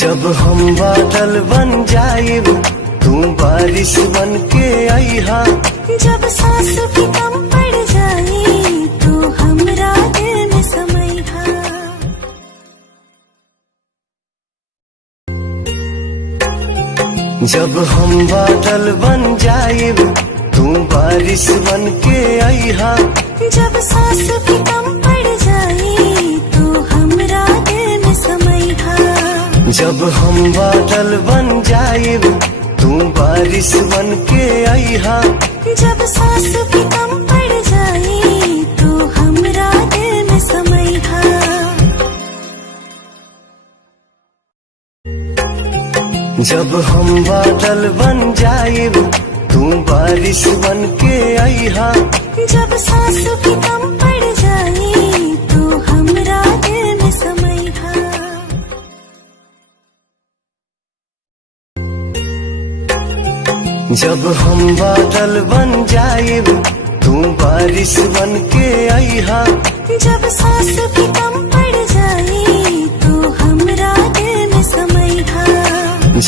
जब हम बादल बन जाइब तू बारिश बन के आईहा। जब सांस भी कम पड़ जाए तो हमरा दिल में समैहा। जब हम बादल बन जाइब तू बारिश बन के आईहा। जब सांस भी कम पड़ जाए तो हमरा दिल में समैहा। जब हम बादल बन जाइब तू बारिश बन के आईहा। जब सांस भी कम पड़ जाए तो हमरा दिल में समैहा। जब हम बादल बन जाइब तू बारिश बन के आईहा। जब सांस भी कम पड़ जाए तो हमरा दिल में समैहा। जब हम बादल बन जाइब तू बारिश बन के आईहा। जब सांस भी कम पड़ जाए तो हमरा दिल में समैहा।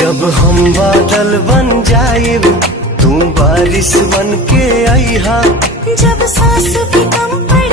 जब हम बादल बन जाइब तू बारिश बन के आईहा। जब सांस भी कम पड़